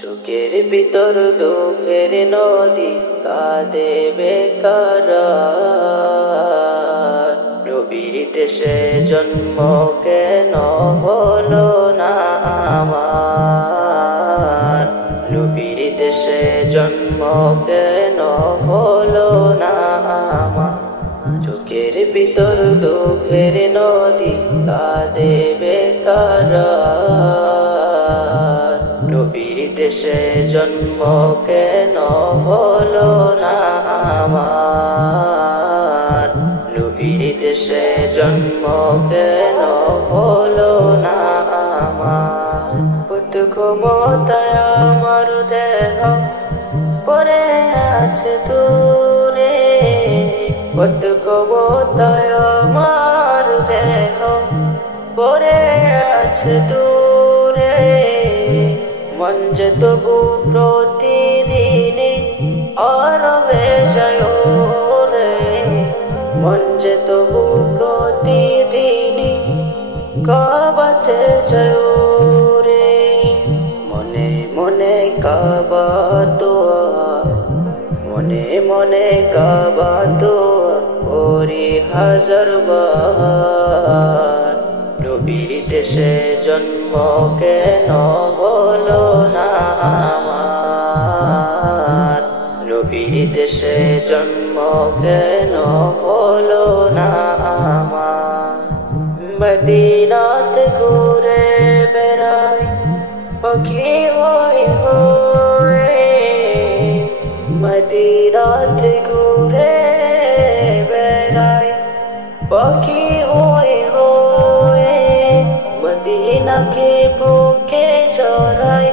চোখের ভিতর দুঃখের নদী কাঁদে বেকার। নবীর দেশে জন্ম কেন হলো না আমার? নবীর দেশে জন্ম কেন হলো না আমার? চোখের ভিতর দুঃখের নদী কাঁদে বেকার। নবীর দেশে জন্ম কেন হলো না আমার? নবীর দেশে জন্ম কেন হলো না আমার? কত ক্ষমতায় আমার দেহ পড়ে আছে দূরে, কত ক্ষমতায় আমার দেহ পড়ে আছে দূরে। মন যে তবু প্রতিদিনে আরবে যায় রে, মন যে তবু প্রতিদিনে কাবাতে যায় রে। মনে মনে কাবা দোয়া, মনে মনে কাবা দোয়া করি হাজার বার। নবীর দেশে জন্ম কেন হলো না আমার? নবীর দেশে জন্ম কেন হলো না আমার? মদিনাতে ঘুরে বেড়াই পাখি হয়ে হয়ে, মদিনাতে ঘুরে বেড়াই পাখি হয়ে হয়ে। মদিনাকে বুকে জড়াই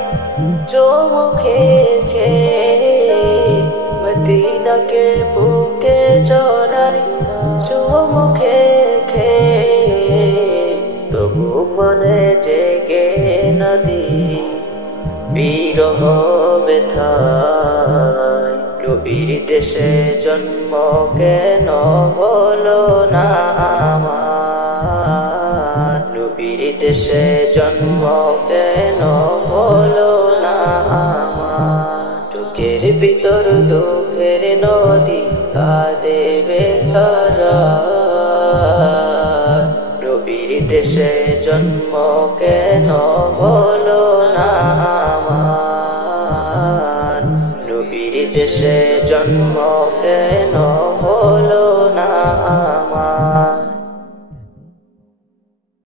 চোখে খেয়ে, মদিনাকে বুকে জড়াই চোখে খেয়ে। তবু মনে জেগে নদী বিরহ ব্যথায়। নবীর দেশে জন্ম কেন হলো না আমার? নবীর দেশে জন্ম কেন হলো না আমার? চোখের ভিতর দুঃখের নদী কাঁদে বেকার। নবীর দেশে জন্ম কেন হলো